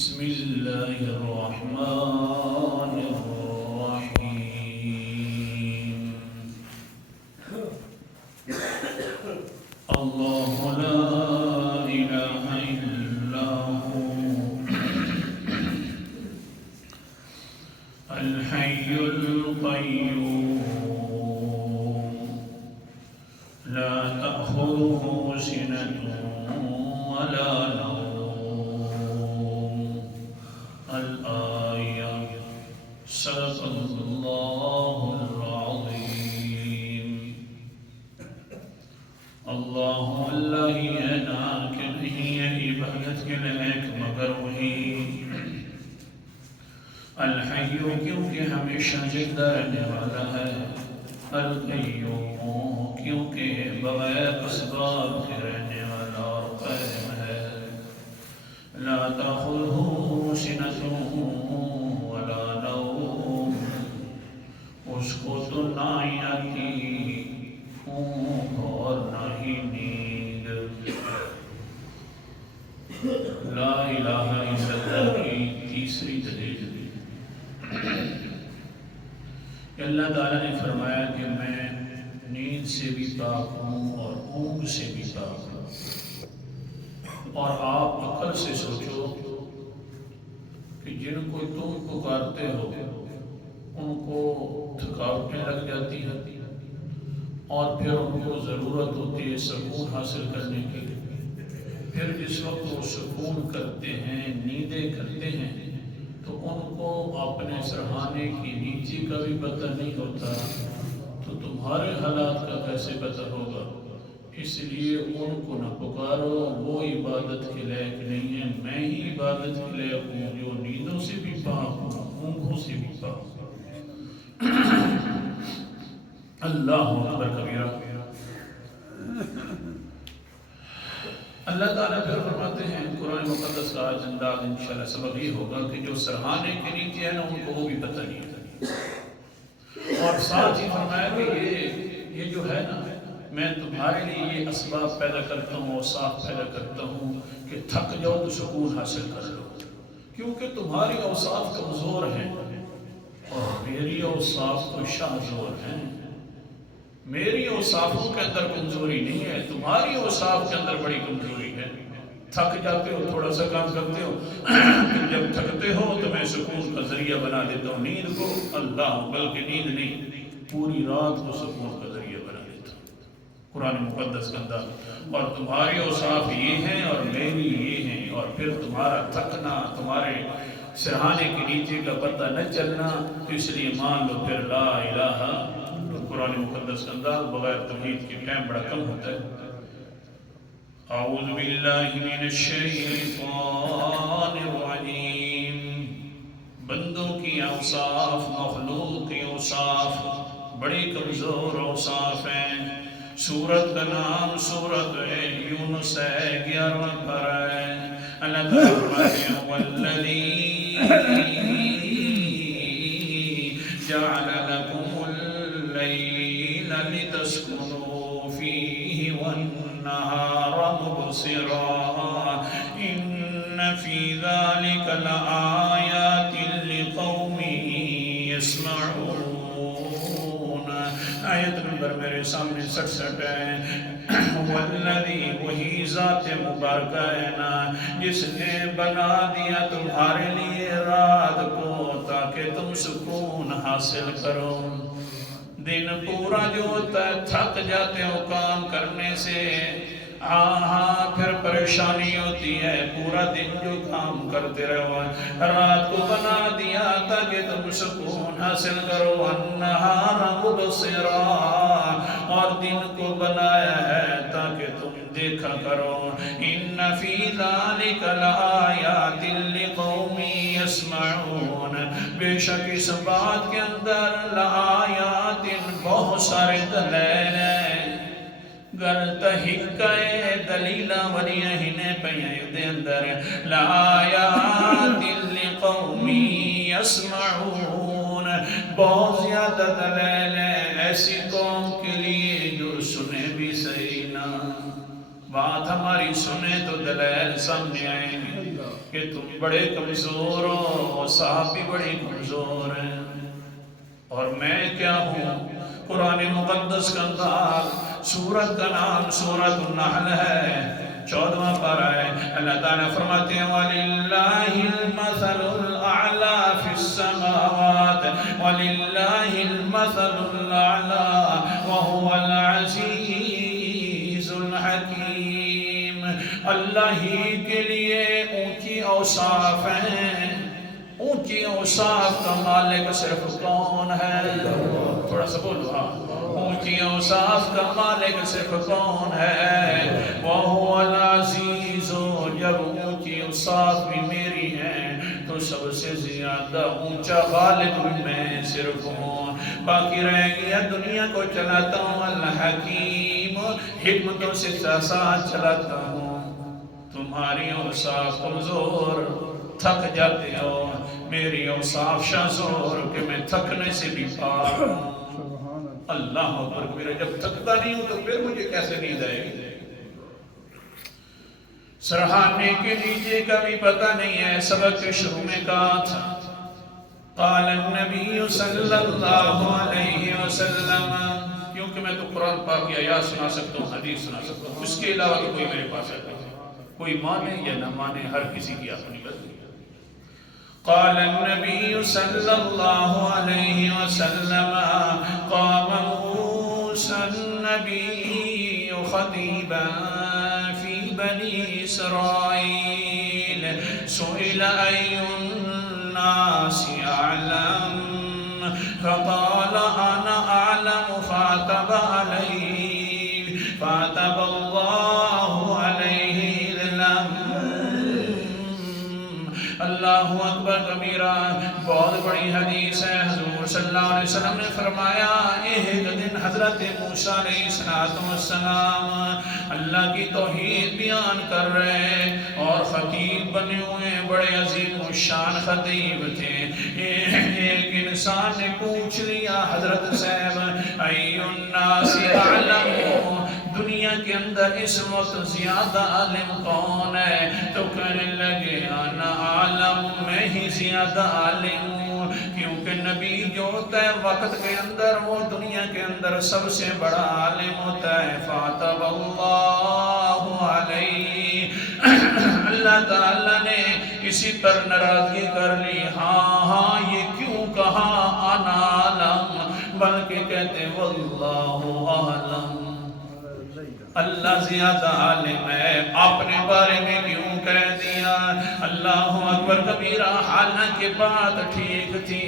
بسم الله الرحمن الرحيم الله لا إله إلا هو الحي القيوم لا تأخذه سنة ولا نوم الآية صدق الله العظيم اللہ اللہ ہی ہے نا کہ نہیں ہے عبادت کے لائق مگر وہی الحیو کیونکہ ہمیشہ زندہ رہنے والا ہے القیوم کیونکہ بغیر اسباب کے رہنے والا اور قائم ہے لا تأخذه سنة ولا نوم اس کو تو نہ ہی آتی اونگ اور نہ ہی نیند لا الہ الا اللہ کی تیسری دلیل کہ اللہ تعالیٰ نے فرمایا کہ میں نیند سے بھی پاک ہوں اور اونگ سے بھی پاک ہوں اور آپ عقل سے سوچو کہ جن کو تم پکارتے ہو ان کو تھکاوٹیں لگ جاتی ہیں اور پھر ان کو ضرورت ہوتی ہے سکون حاصل کرنے کی پھر جس وقت وہ سکون کرتے ہیں نیندیں کرتے ہیں تو ان کو اپنے سرحانے کی نیچے کا بھی پتہ نہیں ہوتا تو تمہارے حالات کا کیسے پتہ ہوگا اس لیے ان کو نہ پکارو وہ عبادت کے لائق نہیں ہے میں ہی عبادت کے لائق ہوں جو نیندوں سے بھی پاک ہوں اونگوں سے بھی پاک ہوں اللہ اکبر کبیرہ اللہ تعالیٰ پھر فرماتے ہیں قرآن مقدس کا آج انداز انشاءاللہ سبب یہ ہوگا کہ جو سرحانے کے نیچے ہے نا ان کو وہ بھی پتہ نہیں ہے اور ساتھ ہی فرمایا کہ یہ جو ہے نا میں تمہارے لیے یہ اسباب پیدا کرتا ہوں اوصاف پیدا کرتا ہوں کہ تھک جاؤ تو سکون حاصل کر لو کیونکہ تمہاری اوصاف کمزور ہیں اور میری اوصاف تو شاہزور ہیں میری اوصافوں کے اندر کمزوری نہیں ہے تمہاری اوصاف کے اندر بڑی کمزوری ہے تھک جاتے ہو تھوڑا سا کام کرتے ہو جب تھکتے ہو تو میں سکون کا ذریعہ بنا دیتا ہوں نیند کو اللہ بلکہ نیند نہیں پوری رات کو سکون کا ذریعہ بنا دیتا ہوں قرآن مقدس کا انداز اور تمہاری اوصاف یہ ہیں اور میری یہ ہیں اور پھر تمہارا تھکنا تمہارے سرحانے کے نیچے کا پتہ نہ چلنا تو اس لیے مان لو پھر لا الہ قرآن مقدس کا انداز بغیر توحید کے ٹائم بڑا کم ہوتا ہے اعوذ باللہ من الشیطان الرجیم بندوں کی اوصاف مخلوق کی اوصاف بڑی کمزور اوصاف ہیں سورت کا نام سورت یونس ہے 11واں پارہ ہے اللہ تعالیٰ والذی جعل لکم الليل لتسكنوا فيه والنهار مبصرا إن في ذلك لآيات لقوم يسمعون آیت نمبر میرے سامنے 67 ہے والذی وہی ذات مبارکہ ہے نا جس نے بنا دیا تمہارے لیے رات کو تاکہ تم سکون حاصل کرو دن پورا جو ہوتا ہے تھک جاتے ہو کام کرنے سے پھر پریشانی ہوتی ہے پورا دن جو کام کرتے رہو رات کو بنا دیا تاکہ تم سکون حاصل کرو النہار مبصرا اور دن کو بنایا ہے تاکہ تم دیکھا کرو ان فی ذالک لآیات لقوم یسمعون بے شک اس بات کے اندر لآیات بہت سارے دلیل ہیں گر تحقائے دلیلہ وریہ ہنے پیائے دے اندر لآیات لقوم یسمعون بہت زیادہ دلیل ہے ایسی قوم کے لیے جو سنے بھی صحیح نہ بات ہماری سنے تو دلائل سامنے آئیں گے کہ تم بڑے کمزور ہو، صاحب بھی بڑے کمزور ہیں، اور میں کیا ہوں۔ قرآن مقدس کا انداز، سورت کا نام سورت النحل ہے، 14واں پارہ ہے۔ اللہ تعالیٰ فرماتے ہیں وَلِلَّهِ الْمَثَلُ الْأَعْلَى فِي السَّمَاوَاتِ وَلِلَّهِ الْمَثَلُ الْأَعْلَى وَهُوَ الْعَزِيزُ الْحَكِيمُ۔ اللہ ہی کے لیے اونچی اوصاف ہیں۔ اونچی اوصاف کا مالک صرف کون ہے؟ تھوڑا سا بولو ہاں۔ اونچی اوصاف کا مالک صرف کون ہے؟ وَهُوَ الْعَزِيزُ۔ جب اونچی اوصاف بھی میری ہیں تو سب سے زیادہ اونچا غالب بھی میں صرف ہوں۔ باقی رہ گیا دنیا کو چلاتا ہوں الحکیم، حکمتوں سے ساتھ چلاتا ہوں۔ تمہاری اوصاف کمزور، تھک جاتے ہو، میری اوصاف شاذور کہ میں تھکنے سے بھی پار ہوں۔ اللہ اکبر کبیرہ۔ جب تھکتا نہیں ہوں تو پھر مجھے کیسے نیند آئے گی؟ سرحانے کے نیچے کا بھی پتہ نہیں ہے۔ سبق کے شروع میں کہا تھا قال النبی صلی اللہ علیہ وسلم، کیونکہ میں تو قرآن پاک کی آیات سنا سکتا ہوں، حدیث سنا سکتا ہوں، اس کے علاوہ تو کوئی میرے پاس ہے، کوئی مانے یا نہ مانے، ہر کسی کی اپنی بات ہے۔ قال النبي صلى الله عليه وسلم قام موسى النبي خطيبا في بني إسرائيل سئل أي الناس أعلم فقال أنا أعلم فعتب عليه فعتب الله عليه إذ لم۔ اللہ اکبر کبیرہ۔ بہت بڑی حدیث ہے۔ حضور صلی اللہ علیہ وسلم نے فرمایا ایک دن حضرت موسیٰ علیہ السلام اللہ کی توحید بیان کر رہے اور خطیب بنے ہوئے، بڑے عظیم و شان خطیب تھے۔ ایک انسان نے پوچھ لیا حضرت صاحب ای الناس اعلم، دنیا کے اندر اس وقت زیادہ عالم کون ہے؟ تو کہنے لگے انا عالم، میں ہی زیادہ عالم ہوں، کیونکہ نبی جو ہوتا ہے وقت کے اندر وہ دنیا کے اندر سب سے بڑا عالم ہوتا ہے۔ فَعَتَبَ اللَّهُ عَلَيْهِ، اللہ تعالیٰ نے اسی پر ناراضگی کر لی۔ ہاں یہ کیوں کہا انا عالم، بلکہ کہتے واللہ اعلم، اللہ زیادہ عالم ہے، اپنے بارے میں کیوں کہہ دیا؟ اللہ اکبر کبیرہ۔ حالانکہ بات ٹھیک تھی،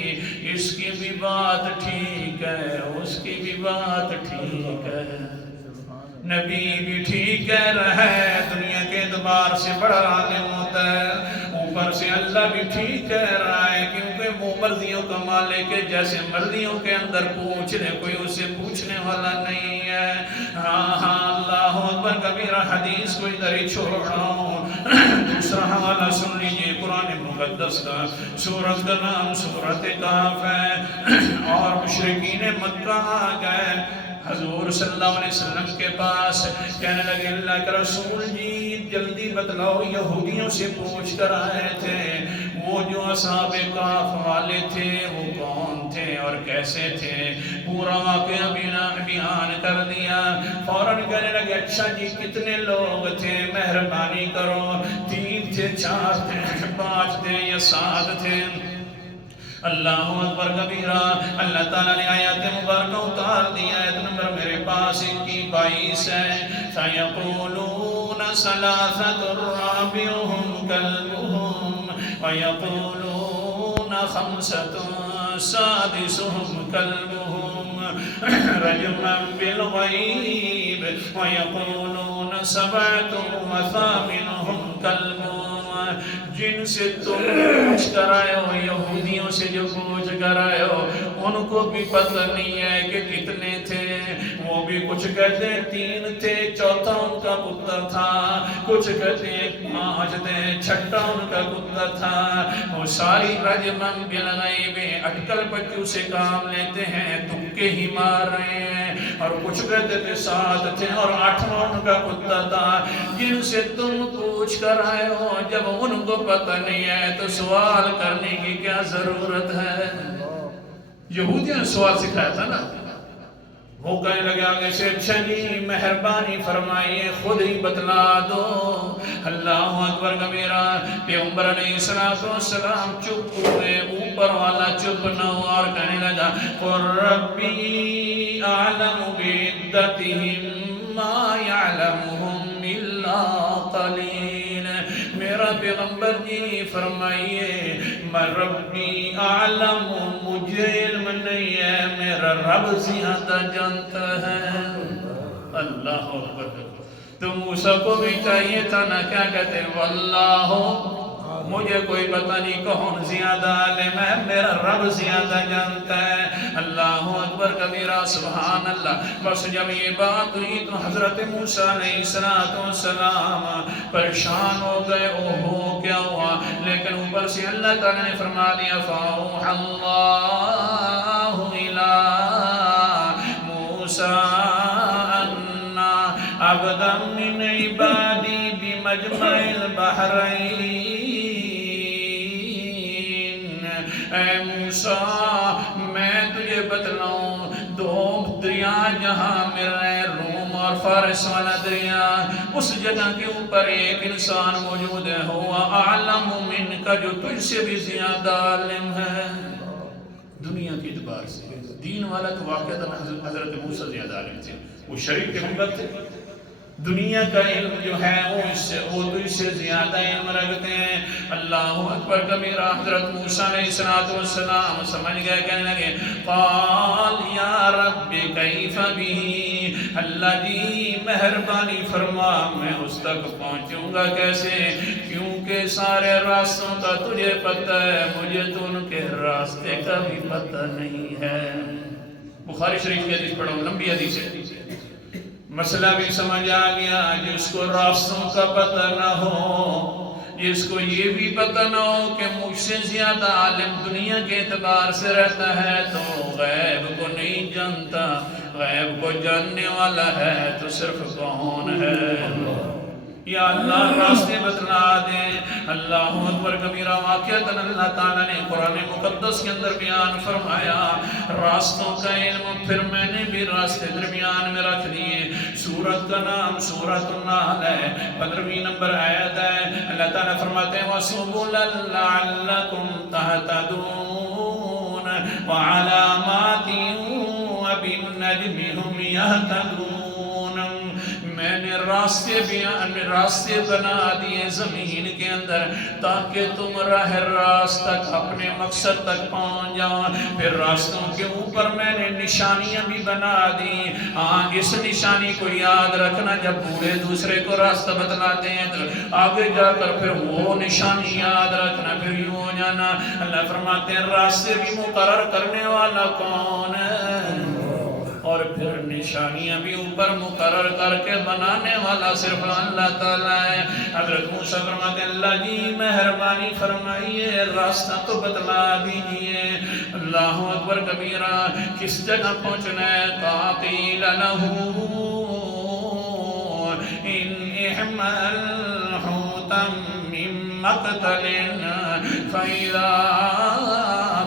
اس کی بھی بات ٹھیک ہے، اس کی بھی بات ٹھیک ہے، نبی بھی ٹھیک کہہ رہا ہے، دنیا کے اعتبار سے بڑا عالم ہوتا ہے، اوپر سے اللہ بھی ٹھیک کہہ رہا ہے، کیونکہ وہ مرضیوں کا مالک ہے، جیسے مرضیوں کے اندر پوچھ لے کوئی اسے پوچھنے والا نہیں ہے۔ ہاں اللہ اکبر کبیرہ۔ حدیث کو ادھر ہی چھوڑ رہا ہوں، دوسرا حوالہ سن لیجئے قرآن مقدس کا۔ سورت کا نام سورت کہف ہے، اور مشرکین مکہ آ گئے حضور صلی اللہ علیہ وسلم کے پاس، کہنے لگے اللہ کا رسول جی جلدی بتلاؤ، یہودیوں سے پوچھ کر آئے تھے وہ جو اصحاب کہف والے تھے وہ کون تھے اور کیسے تھے، پورا واقعہ بیان کر دیا۔ فوراً کہنے لگے اچھا جی کتنے لوگ تھے، مہربانی کرو، 3 تھے، 4 تھے، 5 تھے یا 7 تھے؟ اللہ اکبر کبیرہ۔ اللہ تعالیٰ نے آیات مبارکہ اتار دیا، آیت نمبر میرے پاس 22 ہے۔ سَيَقُولُونَ ثَلَاثَةٌ رَابِعُهُمْ كَلْبُهُمْ وَيَقُولُونَ 5 سَادِسُهُمْ كَلْبُهُمْ رَجْمًا بِالْغَيْبِ وَيَقُولُونَ 7 وَثَامِنُهُمْ كَلْبُهُمْ۔ جن سے تم پوچھ کر آئے ہو، یہودیوں سے جو پوچھ کر آئے ہو، ان کو بھی پتہ نہیں ہے کہ کتنے تھے۔ وہ بھی کچھ کہتے ہیں 3 تھے، چوتھا ان کا پتر تھا، کچھ کہتے ہیں 5 تھے، چھٹا ان کا پتر تھا۔ وہ ساری رجمن بالغیب، اٹکل پچو سے کام لیتے ہیں، تکے ہی مار رہے ہیں۔ اور کچھ کہتے تھے 7 تھے اور 8واں ان کا پتر تھا۔ جن سے تم پوچھ کر آئے ہو، جب ان کو پتہ نہیں ہے تو سوال کرنے کی کیا ضرورت ہے؟ یہودیوں نے سوال سکھایا تھا نا۔ وہ کہنے لگے آگے سے، اچھا جی مہربانی فرمائیے خود ہی بتلا دو۔ اللہ اکبر کبیرہ۔ پیغمبر علیہ السلام چپ ہوئے، اوپر والا چپ نہ ہوا اور کہنے لگا قُل رَّبِّي أَعْلَمُ بِعِدَّتِهِم مَّا يَعْلَمُهُمْ إِلَّا قَلِيلٌ۔ میرا پیغمبر جی فرمائیے میں ربی اعلم، مجھے علم نہیں ہے، میرا رب زیادہ جانتا ہے۔ اللہ اکبر۔ تو موسیٰ کو بھی چاہیے تھا نا، کیا کہتے ہیں واللہ، مجھے کوئی پتہ نہیں کون زیادہ عالم ہے، میرا رب زیادہ جانتا ہے۔ اللہ اکبر کبیرہ، سبحان اللہ۔ بس جب یہ بات ہوئی تو حضرت موسیٰ علیہ السلام پریشان ہو گئے، اوہو کیا ہوا؟ لیکن اوپر سے اللہ تعالیٰ نے فرما دیا فَأَوْحَى اللَّهُ إِلَىٰ مُوسَىٰ أَنَّ عَبْدًا مِّنْ عِبَادِي بِمَجْمَعِ الْبَحْرَيْنِ۔ اے موسیٰ میں تجھے بتلاؤں، 2 دریا جہاں مل رہے ہیں، روم اور فارس والا دریا، اس جگہ کے اوپر ایک انسان موجود ہے، ہوا اعلم منک، جو تجھ سے بھی زیادہ عالم ہے۔ دنیا کے اعتبار سے دین والا تو واقعہ حضرت موسیٰ زیادہ عالم تھے، وہ شریف کے ممبر تھے۔ دنیا کا علم جو ہے وہ تجھ سے زیادہ علم رکھتے ہیں۔ اللہ اکبر کبیرہ۔ حضرت موسیٰ علیہ السلام سمجھ گئے، کہنے لگے قال یا رب کیف بی، اللہ جی مہربانی فرما میں اس تک پہنچوں گا کیسے، کیونکہ سارے راستوں کا تجھے پتہ ہے، مجھے تو ان کے راستے کا بھی پتہ نہیں ہے۔ بخاری شریف کی حدیث پڑھو، لمبی حدیث ہے، مسئلہ بھی سمجھ آ گیا۔ جس کو راستوں کا پتہ نہ ہو، جس کو یہ بھی پتہ نہ ہو کہ مجھ سے زیادہ عالم دنیا کے اعتبار سے رہتا ہے، تو غیب کو نہیں جانتا۔ غیب کو جاننے والا ہے تو صرف کون ہے؟ یا اللہ راستے بتلا دیں۔ اللہ اکبر کبیرہ۔ واقعتاً اللہ تعالیٰ نے قرآن مقدس کے اندر بیان فرمایا راستوں کا علم، پھر میں نے بھی راستے درمیان میں رکھ دیے۔ سورت کا نام سورۃ النحل ہے، 15ویں نمبر آیت ہے۔ اللہ تعالیٰ فرماتے ہیں وَسُبُلًا لَعَلَّكُمْ تَهْتَدُونَ وَعَلَامَاتٍ وَبِالنَّجْمِ هُمْ يَهْتَدُونَ۔ میں نے راستے بنا دیے زمین کے اندر تاکہ تم راہ راست تک اپنے مقصد تک پہنچ جاؤ۔ پھر راستوں کے اوپر میں نے نشانیاں بھی بنا دی۔ اس نشانی کو یاد رکھنا، جب بوڑھے دوسرے کو راستہ بتلاتے ہیں تو آگے جا کر پھر وہ نشانی یاد رکھنا، پھر یوں ہو جانا۔ اللہ فرماتے ہیں راستے بھی مقرر کرنے والا کون ہے، اور پھر نشانیاں بھی اوپر مقرر کر کے بنانے والا صرف اللہ تعالیٰ ہے۔ حضرت موسیٰ فرماتے ہیں اللہ جی مہربانی فرمائیے راستہ تو بتلا دیجئے۔ اللہ اکبر کبیرہ۔ کس جگہ پہنچنا ہے؟ قَاتِلَ لَهُ إِنْ احْمَلْ حُوتًا مِّن مَّقْتَلٍ فَإِذَا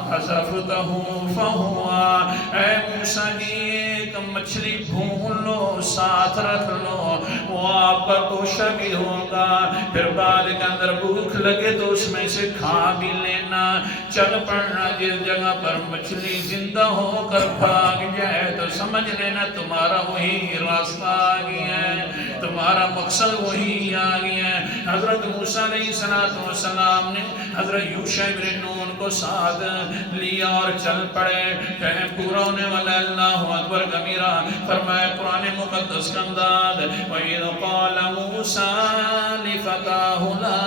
فَصَفْتَهُ فَهُوَ۔ اے موسیٰ جی ایک مچھلی بھون لو، ساتھ رکھ لو، وہ آپ کا توشہ بھی ہوگا، پھر بعد کے اندر بھوک لگے تو اس میں سے کھا بھی لینا۔ چل پڑنا، جس جگہ پر مچھلی زندہ ہو کر بھاگ جائے تو سمجھ لینا تمہارا وہی راستہ آ گیا ہے، تمہارا مقصد وہی آ گیا ہے۔ حضرت موسیٰ علیہ السلام نے حضرت یوشع ابن نون کو ساتھ لیا اور چل پڑے، کہیں پورا ہونے والا۔ اللہ اکبر کبیرہ۔ فرمایا قرآن مقدس کا انداز وَإِذْ قَالَ مُوسَىٰ لِفَتَاهُ لَا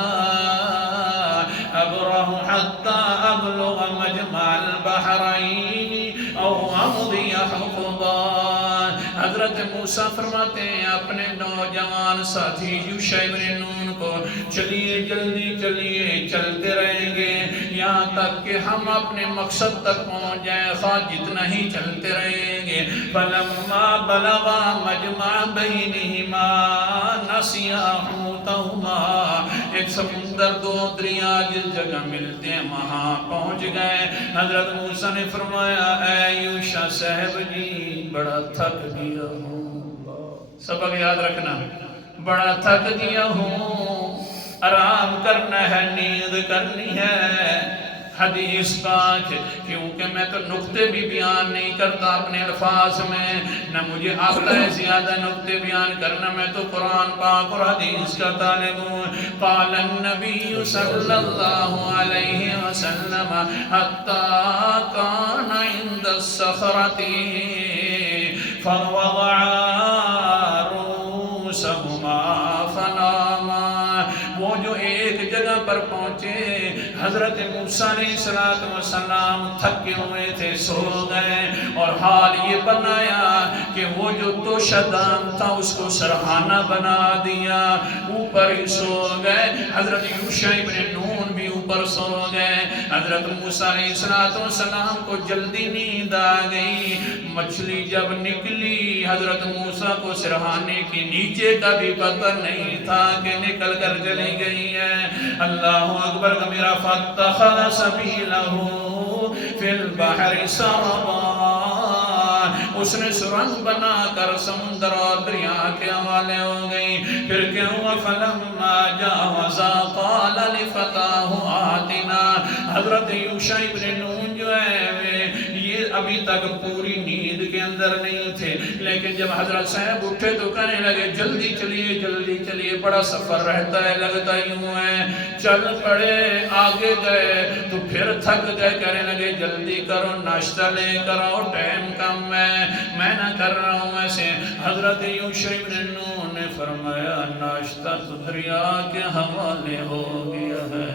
أَبْرَحُ حَتَّىٰ أَبْلُغَ مَجْمَعَ الْبَحْرَيْنِ أَوْ أَمْضِيَ حُقُبًا۔ موسیٰ فرماتے ہیں اپنے نوجوان ساتھی یوشع ابن نون کو، چلیے جلدی چلیے، چلتے رہیں گے یہاں تک کہ ہم اپنے مقصد تک پہنچ جائیں، خواہ جتنا ہی چلتے رہیں گے۔ فلما بلغا مجمع بینہما نسیا حوتہما، ایک سمندر دو دریا جس جگہ ملتے ہیں وہاں پہنچ گئے۔ حضرت موسیٰ نے فرمایا اے یوشع صاحب جی بڑا تھک گیا ہوں، سبق یاد رکھنا، بڑا تھک گیا ہوں، آرام کرنا ہے، نیند کرنی ہے۔ حدیث پاک، کیونکہ میں تو نقطے بھی بیان نہیں کرتا اپنے الفاظ میں، نہ مجھے آتا ہے زیادہ نقطے بیان کرنا، میں تو قرآن پاک اور حدیث کا طالب ہوں۔ قال النبی صلی اللہ علیہ وسلم حتی کان عند الصخرۃ فوضعا رؤوسہما فناما، وہ جو ایک جگہ پر پہنچے، حضرت موسیٰ علیہ السلام تھکے ہوئے تھے، سو گئے، اور حال یہ بنایا کہ وہ جو توشہ دان تھا اس کو سرہانہ بنا دیا، اوپر ہی سو گئے۔ حضرت یوشع ابن نون بھی اوپر سو گئے۔ حضرت موسیٰ علیہ السلام کو جلدی نیند آ گئی، مچھلی جب نکلی حضرت موسیٰ کو سرہانے کے نیچے کا بھی پتہ نہیں تھا کہ نکل کر چلی گئی ہے۔ اللہ اکبر کبیرہ، فاتخذ سبیلہ فی البحر سربا، اس نے سرنگ بنا کر سمندر اور دریا کے حوالے ہو گئی۔ پھر کیا ہوا؟ فلما جاوزا قال لفتاہ آتنا، حضرت یوشع ابن نون جو ہے یہ ابھی تک پوری نیند کے اندر نہیں تھے، لیکن جب حضرت صاحب اٹھے تو کہنے لگے جلدی چلیے جلدی چلیے، بڑا سفر رہتا ہے، لگتا یوں ہے۔ چل پڑے، آگے گئے تو پھر تھک گئے، کہنے لگے جلدی کرو، ناشتہ لے کر آؤ، ٹائم کم ہے، میں نہ کر رہا ہوں ایسے۔ حضرت یوشع ابن نون نے فرمایا ناشتہ تو دریا کے حوالے ہو گیا ہے۔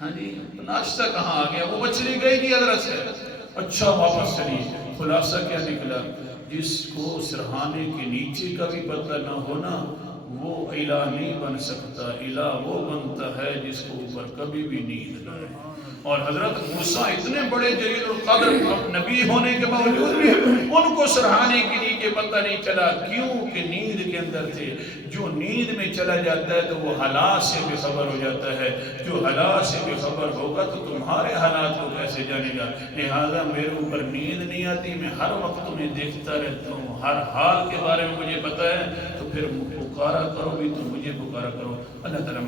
ہاں جی، ناشتہ کہاں آ گیا؟ وہ مچھلی گئی تھی حضرت سے۔ اچھا واپس چلیے، خلاصہ کیا نکلا؟ جس کو سرہانے کے نیچے کا بھی پتہ نہ ہونا وہ الہ نہیں بن سکتا، الہ وہ بنتا ہے جس کو اوپر کبھی بھی نیند نہ آئے۔ اور حضرت موسیٰ اتنے بڑے جلیل القدر نبی ہونے کے باوجود بھی ان کو سرہانے کے نیچے پتہ نہیں چلا، کیوں کہ نیند کے اندر تھے۔ جو نیند میں چلا جاتا ہے تو وہ حالات سے بے خبر ہو جاتا ہے، جو حالات سے بے خبر ہوگا تو تمہارے حالات کو کیسے جانے گا؟ لہذا میرے اوپر نیند نہیں آتی، میں ہر وقت تمہیں دیکھتا رہتا ہوں، ہر حال کے بارے میں مجھے پتہ ہے، تو پھر پکارا کرو بھی تو مجھے پکارا کرو۔ اللہ تعالیٰ